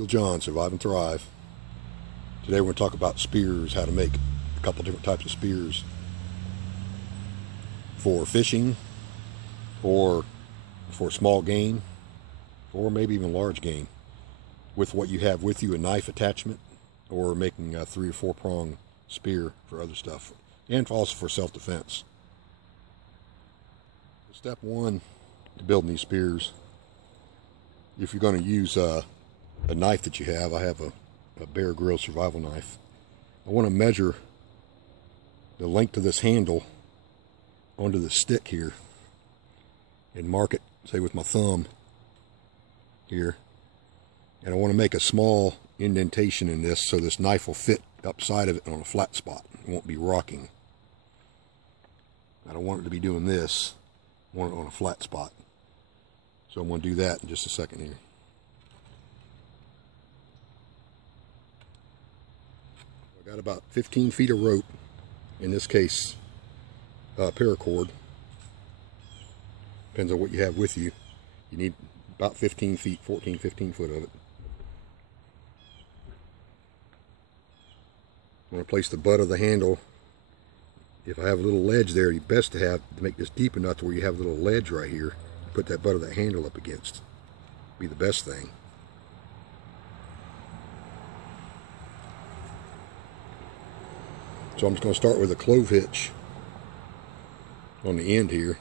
Eagle John, Survive and Thrive. Today we're going to talk about spears, how to make a couple different types of spears for fishing, or for small game, or maybe even large game, with what you have with you, a knife attachment, or making a 3 or 4 prong spear for other stuff, and also for self-defense. Step 1 to building these spears, if you're going to use a knife that you have, I have a Bear Grylls survival knife. I want to measure the length of this handle onto the stick here and mark it, say with my thumb here, and I want to make a small indentation in this so this knife will fit upside of it on a flat spot. It won't be rocking. I don't want it to be doing this. I want it on a flat spot. So I'm going to do that in just a second here. I got about 15 feet of rope, in this case paracord. Depends on what you have with you. You need about 15 feet, 14, 15 foot of it. I'm going to place the butt of the handle. If I have a little ledge there, it's best to make this deep enough to where you have a little ledge right here. Put that butt of the handle up against. Be the best thing. So I'm just going to start with a clove hitch on the end here.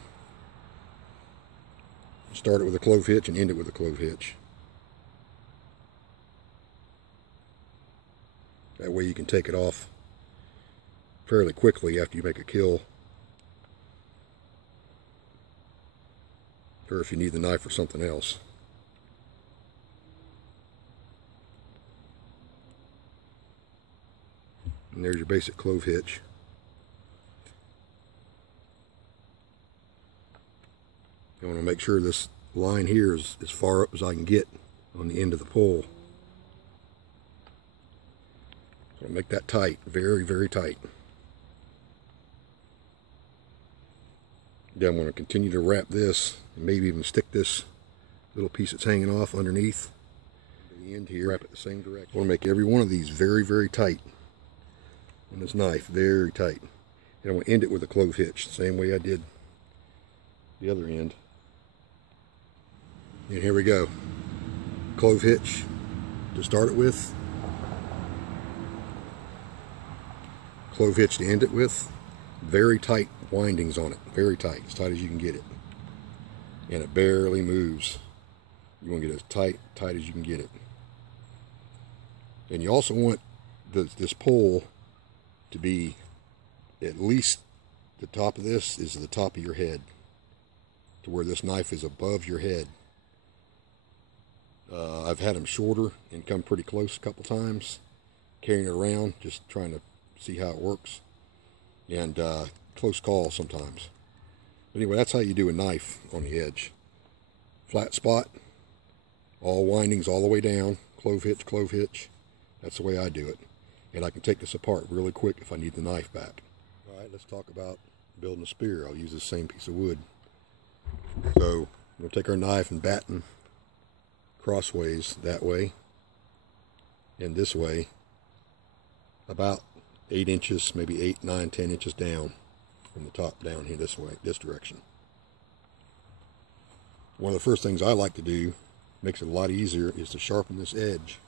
Start it with a clove hitch and end it with a clove hitch. That way you can take it off fairly quickly after you make a kill, or if you need the knife for something else. And there's your basic clove hitch. I want to make sure this line here is as far up as I can get on the end of the pole. So make that tight, very, very tight. Then I'm going to continue to wrap this, and maybe even stick this little piece that's hanging off underneath the end here. Wrap it the same direction. I want to make every one of these very, very tight on this knife, very tight. And I'm going to end it with a clove hitch, the same way I did the other end. And here we go. Clove hitch to start it with. Clove hitch to end it with. Very tight windings on it, very tight, as tight as you can get it. And it barely moves. You want to get it as tight as you can get it. And you also want this pole to be at least the top of this is the top of your head, to where this knife is above your head. I've had them shorter and come pretty close a couple times, carrying it around, just trying to see how it works. And close call sometimes. But anyway, that's how you do a knife on the edge. Flat spot, all windings all the way down, clove hitch, clove hitch. That's the way I do it. And I can take this apart really quick if I need the knife back. All right, let's talk about building a spear. I'll use the same piece of wood. So we'll take our knife and batten crossways that way and this way, about 8 inches, maybe 8, 9, 10 inches down from the top down here this way, this direction. One of the first things I like to do, makes it a lot easier, is to sharpen this edge.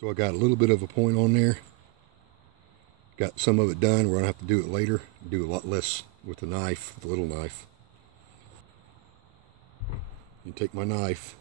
So I got a little bit of a point on there. Got some of it done where I don't have to do it later. Do a lot less with the knife, the little knife. You take my knife,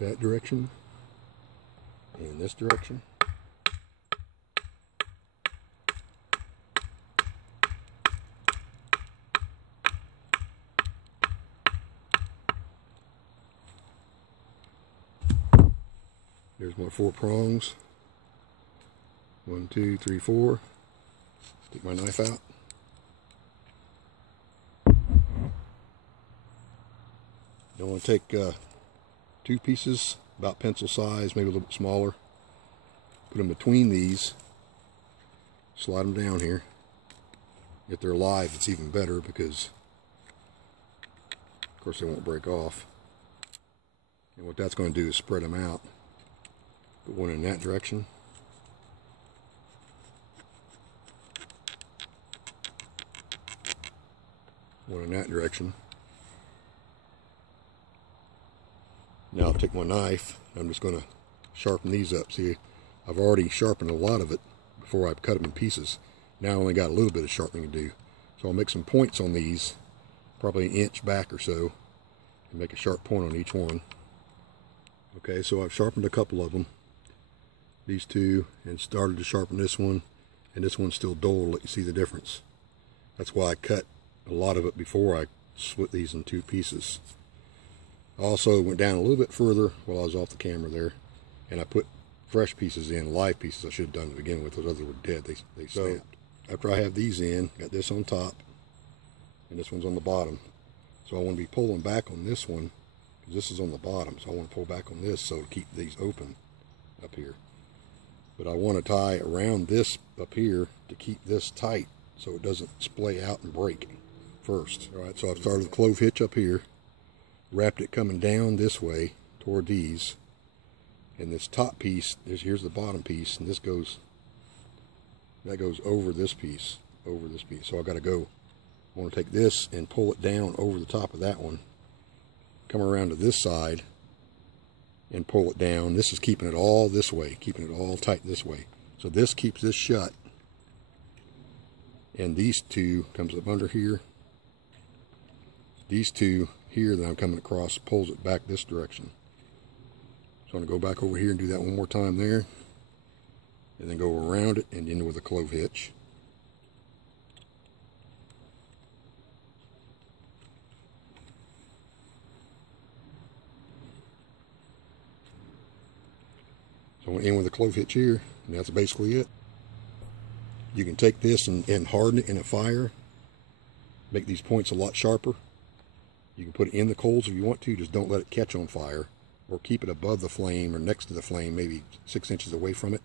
that direction and this direction. There's my 4 prongs. 1, 2, 3, 4. Take my knife out. I want to take 2 pieces, about pencil size, maybe a little bit smaller. Put them between these. Slide them down here. If they're live, it's even better because, of course, they won't break off. And what that's going to do is spread them out. Put one in that direction. One in that direction. Now I'll take my knife. I'm just going to sharpen these up. See, I've already sharpened a lot of it before I cut them in pieces. Now I only got a little bit of sharpening to do. So I'll make some points on these, probably an inch back or so, and make a sharp point on each one. Okay, so I've sharpened a couple of them, these 2, and started to sharpen this one, and this one's still dull. Let you see the difference. That's why I cut a lot of it before I split these in 2 pieces. I also went down a little bit further while I was off the camera there, and I put fresh pieces in, live pieces. I should have done to begin with. Those others were dead. They snapped. After I have these in, got this on top, and this one's on the bottom. So I want to be pulling back on this one, because this is on the bottom. So I want to pull back on this so to keep these open up here. But I want to tie around this up here to keep this tight so it doesn't splay out and break first. All right, so I've started the clove hitch up here, wrapped it coming down this way toward these, and this top piece, here's the bottom piece, and this goes, that goes over this piece, So I got to go, I want to take this and pull it down over the top of that one, come around to this side and pull it down. This is keeping it all this way, keeping it all tight this way. So this keeps this shut, and these 2 comes up under here. These 2 here that I'm coming across pulls it back this direction. So I'm going to go back over here and do that one more time there, and then go around it and in with a clove hitch. So I went in with a clove hitch here, and that's basically it. You can take this and harden it in a fire, make these points a lot sharper. You can put it in the coals if you want to, just don't let it catch on fire, or keep it above the flame or next to the flame, maybe 6 inches away from it,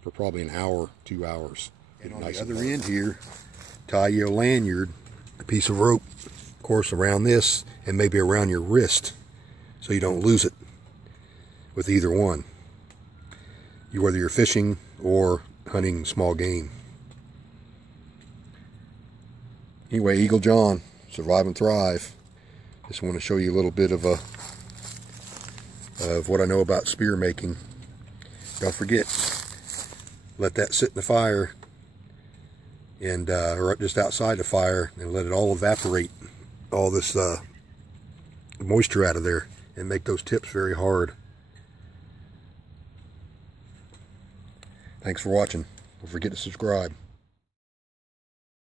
for probably an hour, 2 hours. And on the other end here, tie you a lanyard, a piece of rope, of course, around this, and maybe around your wrist, so you don't lose it with either one. Whether you're fishing or hunting small game. Anyway, Eagle John, survive and thrive. Just want to show you a little bit of what I know about spear making. Don't forget, let that sit in the fire, and or just outside the fire, and let it all evaporate, all this moisture out of there, and make those tips very hard. Thanks for watching. Don't forget to subscribe.